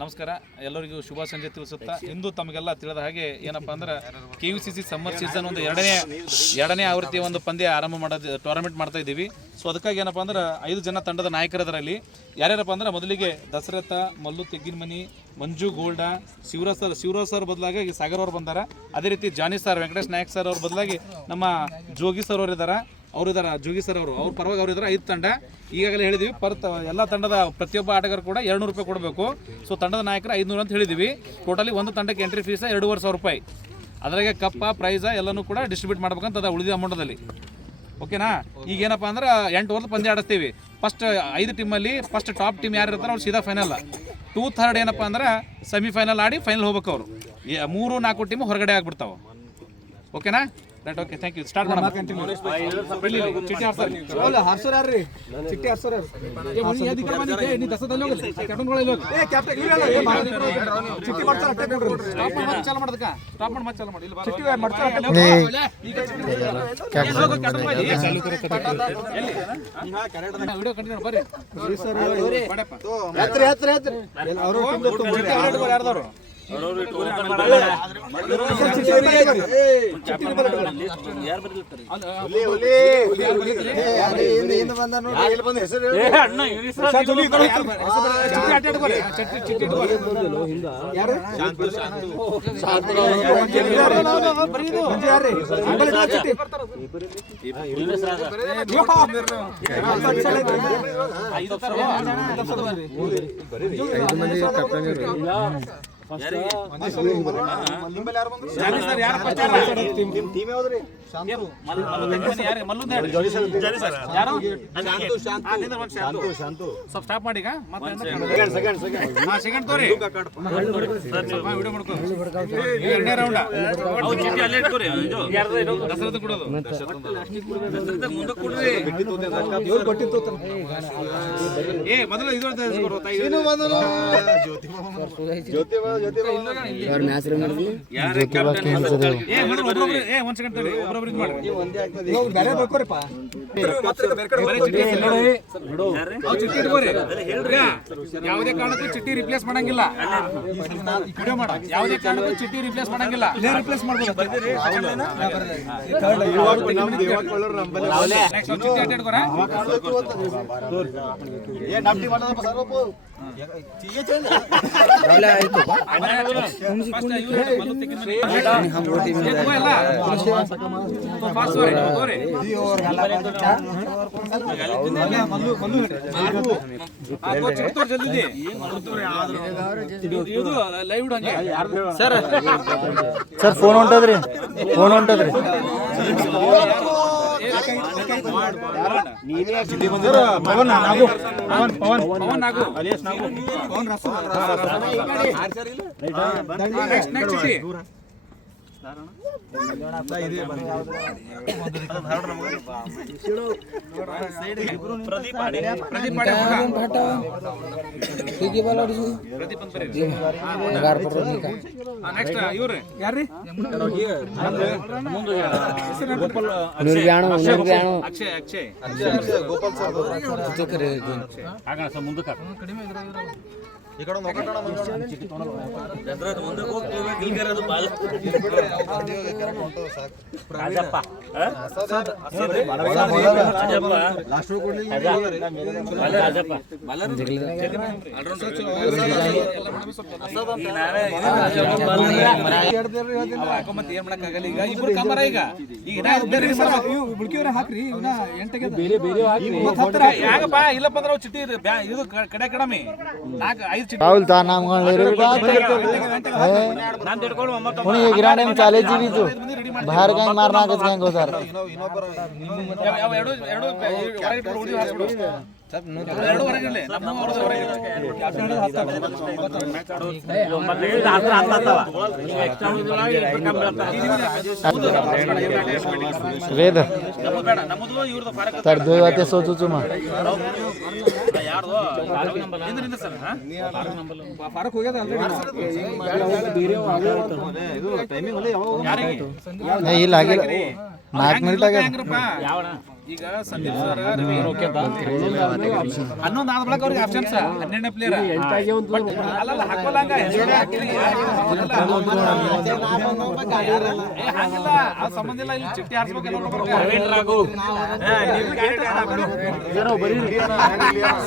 ನಮಸ್ಕಾರ, ಎಲ್ಲರಿಗೂ ಶುಭ ಸಂಜೆ ತಿಳಿಸುತ್ತಾ ಇಂದು ತಮಗೆಲ್ಲ ತಿಳಿದ ಹಾಗೆ ಏನಪ್ಪಾ ಅಂದ್ರೆ KVCC ಸಮ್ಮರ್ ಸೀಸನ್ ಒಂದು ಎರಡನೇ ಆವೃತ್ತಿಯ ಒಂದು ಪಂದ್ಯ ಆರಂಭ ಮಾಡೋದು ಟೂರ್ನಮೆಂಟ್ ಮಾಡ್ತಾ ಇದ್ದೀವಿ. ಸೊ ಅದಕ್ಕಾಗಿ ಏನಪ್ಪಾ ಅಂದ್ರೆ 5 ಜನ ತಂಡದ ನಾಯಕರದರಲ್ಲಿ ಯಾರ್ಯಾರಪ್ಪ ಅಂದ್ರೆ ಮೊದಲಿಗೆ ದಸರಥ, ಮಲ್ಲು ತೆಗ್ಗಿನಮನಿ, ಮಂಜು ಗೋಲ್ಡ, ಶಿವರಾಜ್ ಸರ್ ಬದಲಾಗಿ ಸಾಗರ್ ಅವ್ರು ಬಂದಾರ. ಅದೇ ರೀತಿ ಜಾನಿ ಸರ್, ವೆಂಕಟೇಶ್ ನಾಯಕ್ ಸರ್ ಅವ್ರ ಬದಲಾಗಿ ನಮ್ಮ ಜೋಗಿ ಸರ್ ಅವರು ಇದ್ದಾರೆ. ಜೋಗಿ ಸರ್ ಅವ್ರ ಪರವಾಗಿ ಅವ್ರು ಇದ್ದಾರೆ. 5 ತಂಡ ಈಗಾಗಲೇ ಹೇಳಿದ್ವಿ. ಎಲ್ಲ ತಂಡದ ಪ್ರತಿಯೊಬ್ಬ ಆಟಗಾರ ಕೂಡ 200 ರೂಪಾಯಿ ಕೊಡಬೇಕು. ಸೊ ತಂಡದ ನಾಯಕರು 500 ಅಂತ ಹೇಳಿದ್ವಿ. ಟೋಟಲಿ ಒಂದು ತಂಡಕ್ಕೆ ಎಂಟ್ರಿ ಫೀಸ್ 2500 ರೂಪಾಯಿ. ಅದರಾಗೆ ಕಪ್ಪ ಪ್ರೈಸ ಎಲ್ಲನೂ ಕೂಡ ಡಿಸ್ಟ್ರಿಬ್ಯೂಟ್ ಮಾಡ್ಬೇಕಂತ ಅದ ಉಳಿದ ಅಮೌಂಟಲ್ಲಿ. ಓಕೆನಾ? ಈಗ ಏನಪ್ಪ ಅಂದ್ರೆ 8 ಓವರ್ ಪಂದ್ಯ ಆಡಿಸ್ತೀವಿ. ಫಸ್ಟ್ 5 ಟೀಮಲ್ಲಿ ಫಸ್ಟ್ ಟಾಪ್ ಟೀಮ್ ಯಾರು ಇರ್ತಾರೆ ಅವ್ರು ಸೀದಾ ಫೈನಲ್. 2/3 ಏನಪ್ಪ ಅಂದ್ರೆ ಸೆಮಿಫೈನಲ್ ಆಡಿ ಫೈನಲ್ ಹೋಗ್ಬೇಕು. ಅವರು 3-4 ಟೀಮ್ ಹೊರಗಡೆ ಆಗ್ಬಿಡ್ತಾವೆ. ಓಕೆನಾ? Right, okay, thank you. Start ಮಾಡೋಣ. ಚಿಟ್ಟಿ ಹಾರ್ಸೋರಿ, ಚಿಟ್ಟಿ ಹಾರ್ಸೋರಿ. ಸ್ಟಾಪ್ ಮಾಡಿ. ಯಾವುದೇ ಕಾರಣಕ್ಕೂ ಚಿಟ್ಟಿ ರಿಪ್ಲೇಸ್ ಮಾಡಂಗಿಲ್ಲ. ಯಾವುದೇ ಕಾರಣಕ್ಕೂ ಚಿಟ್ಟಿ ರಿಪ್ಲೇಸ್ ಮಾಡಂಗಿಲ್ಲ. ರಿಪ್ಲೇಸ್ ಮಾಡ್ಬೋದು. ಸರ್ ಫೋನ್ ಹೊಂಟದ್ರಿ, ಫೋನ್ ಹೊಂಟದ್ರಿ. राहुल था नाम गिराने में चाले जी भी तो बाहर कहीं मारना कहीं को सर वेद तर दो बातें सोचू चुमा नहीं लागे 4 मिनट आगे ಈಗ ಸಂದೀಪ್ ಸರ್ 11 ಆದ ಬಳಿಕ ಅವ್ರಿಗೆ ಆಪ್ಷನ್ಸ್ 12ನೇ ಪ್ಲೇಯರ್ ಅಲ್ಲ ಹಾಕೋಲ್ಲ ಹಂಗಿಲ್ಲ ಅದು ಸಂಬಂಧ ಇಲ್ಲ ಇಲ್ಲಿ ಚಿಟ್ಟಿ ಹಾರಿಸ್ಬೇಕು